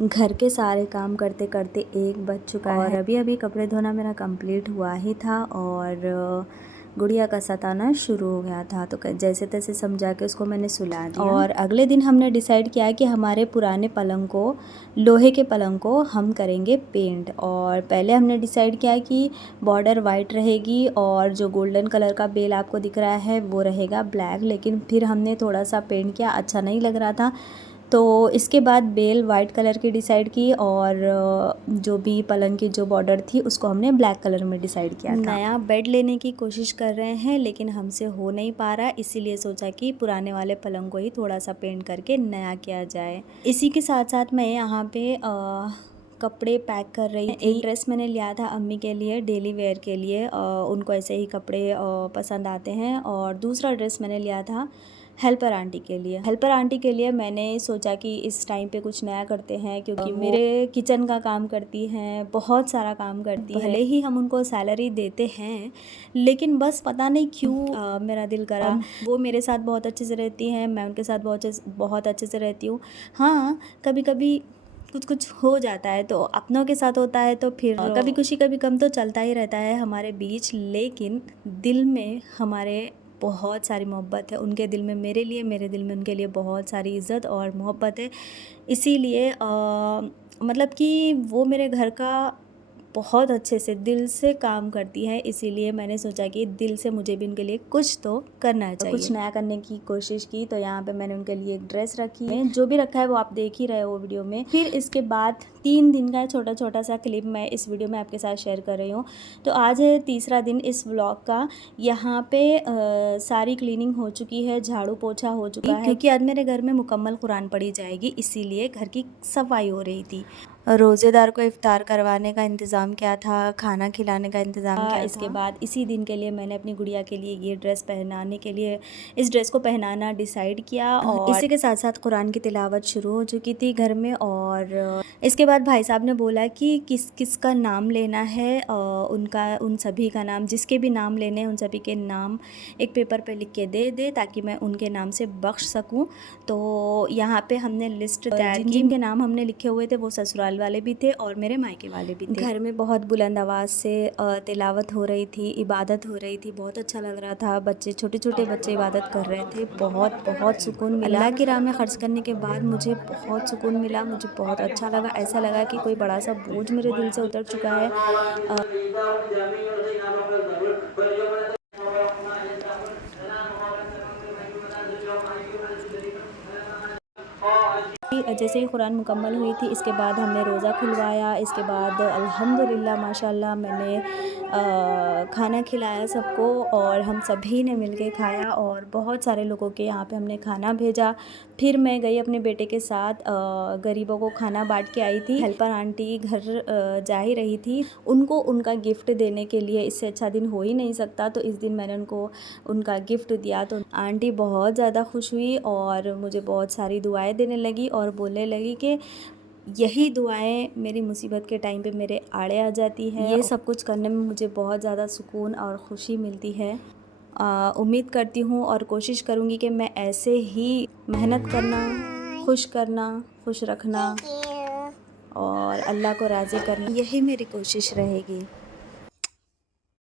घर के सारे काम करते करते 1 बज चुका है और अभी अभी कपड़े धोना मेरा कंप्लीट हुआ ही था और गुड़िया का सताना शुरू हो गया था। तो जैसे तैसे समझा के उसको मैंने सुला दिया और अगले दिन हमने डिसाइड किया कि हमारे पुराने पलंग को, लोहे के पलंग को हम करेंगे पेंट। और पहले हमने डिसाइड किया कि बॉर्डर वाइट रहेगी और जो गोल्डन कलर का बेल आपको दिख रहा है वो रहेगा ब्लैक, लेकिन फिर हमने थोड़ा सा पेंट किया, अच्छा नहीं लग रहा था, तो इसके बाद बेल वाइट कलर की डिसाइड की और जो भी पलंग की जो बॉर्डर थी उसको हमने ब्लैक कलर में डिसाइड किया था। नया बेड लेने की कोशिश कर रहे हैं लेकिन हमसे हो नहीं पा रहा, इसीलिए सोचा कि पुराने वाले पलंग को ही थोड़ा सा पेंट करके नया किया जाए। इसी के साथ साथ मैं यहाँ पे कपड़े पैक कर रही थी। एक ड्रेस मैंने लिया था अम्मी के लिए, डेली वेयर के लिए, उनको ऐसे ही कपड़े पसंद आते हैं। और दूसरा ड्रेस मैंने लिया था हेल्पर आंटी के लिए। हेल्पर आंटी के लिए मैंने सोचा कि इस टाइम पे कुछ नया करते हैं, क्योंकि मेरे किचन का काम करती हैं, बहुत सारा काम करती है। भले ही हम उनको सैलरी देते हैं लेकिन बस पता नहीं क्यों मेरा दिल करा। वो मेरे साथ बहुत अच्छे से रहती हैं, मैं उनके साथ बहुत अच्छे से रहती हूँ। हाँ, कभी कभी कुछ हो जाता है तो अपनों के साथ होता है, तो फिर कभी खुशी कभी गम तो चलता ही रहता है हमारे बीच, लेकिन दिल में हमारे बहुत सारी मोहब्बत है उनके दिल में मेरे लिए, मेरे दिल में उनके लिए बहुत सारी इज़्ज़त और मोहब्बत है। इसीलिए मतलब कि वो मेरे घर का बहुत अच्छे से दिल से काम करती है, इसीलिए मैंने सोचा कि दिल से मुझे भी उनके लिए कुछ तो करना चाहिए। कुछ नया करने की कोशिश की, तो यहाँ पे मैंने उनके लिए एक ड्रेस रखी है, जो भी रखा है वो आप देख ही रहे हो वीडियो में। फिर इसके बाद 3 दिन का छोटा सा क्लिप मैं इस वीडियो में आपके साथ शेयर कर रही हूँ। तो आज है तीसरा दिन इस व्लॉग का। यहाँ पे सारी क्लीनिंग हो चुकी है, झाड़ू पोछा हो चुका है, क्योंकि आज मेरे घर में मुकम्मल कुरान पढ़ी जाएगी, इसीलिए घर की सफाई हो रही थी। रोज़ेदार को इफ्तार करवाने का इंतज़ाम किया था, खाना खिलाने का इंतज़ाम किया था। इसके बाद इसी दिन के लिए मैंने अपनी गुड़िया के लिए ये ड्रेस पहनाने के लिए, इस ड्रेस को पहनाना डिसाइड किया। और इसी के साथ साथ कुरान की तिलावत शुरू हो चुकी थी घर में। और इसके बाद भाई साहब ने बोला कि किस किस का नाम लेना है, उन सभी का नाम, जिसके भी नाम लेने हैं उन सभी के नाम एक पेपर पे लिख के दे दे, ताकि मैं उनके नाम से बख्श सकूं। तो यहाँ पे हमने लिस्ट तैयार की, जिनके नाम हमने लिखे हुए थे वो ससुराल वाले भी थे और मेरे मायके वाले भी थे। घर में बहुत बुलंद आवाज़ से तिलावत हो रही थी, इबादत हो रही थी, बहुत अच्छा लग रहा था। बच्चे, छोटे छोटे बच्चे इबादत कर रहे थे, बहुत सुकून मिला। अल्लाह की राह में खर्च करने के बाद मुझे बहुत सुकून मिला, मुझे बहुत अच्छा लगा। ऐसा लगा कि कोई बड़ा सा बोझ मेरे दिल से उतर चुका है। जैसे ही कुरान मुकम्मल हुई थी, इसके बाद हमने रोज़ा खुलवाया। इसके बाद अल्हम्दुलिल्लाह माशाल्लाह मैंने खाना खिलाया सबको और हम सभी ने मिलके खाया और बहुत सारे लोगों के यहाँ पे हमने खाना भेजा। फिर मैं गई अपने बेटे के साथ, गरीबों को खाना बांट के आई थी। हेल्पर आंटी घर जा ही रही थी, उनको उनका गिफ्ट देने के लिए, इससे अच्छा दिन हो ही नहीं सकता, तो इस दिन मैंने उनको उनका गिफ्ट दिया। तो आंटी बहुत ज़्यादा खुश हुई और मुझे बहुत सारी दुआएं देने लगी और बोलने लगी कि यही दुआएं मेरी मुसीबत के टाइम पे मेरे आड़े आ जाती है। ये सब कुछ करने में मुझे बहुत ज़्यादा सुकून और ख़ुशी मिलती है। उम्मीद करती हूँ और कोशिश करूँगी कि मैं ऐसे ही मेहनत करना, खुश रखना और अल्लाह को राज़ी करना, यही मेरी कोशिश रहेगी।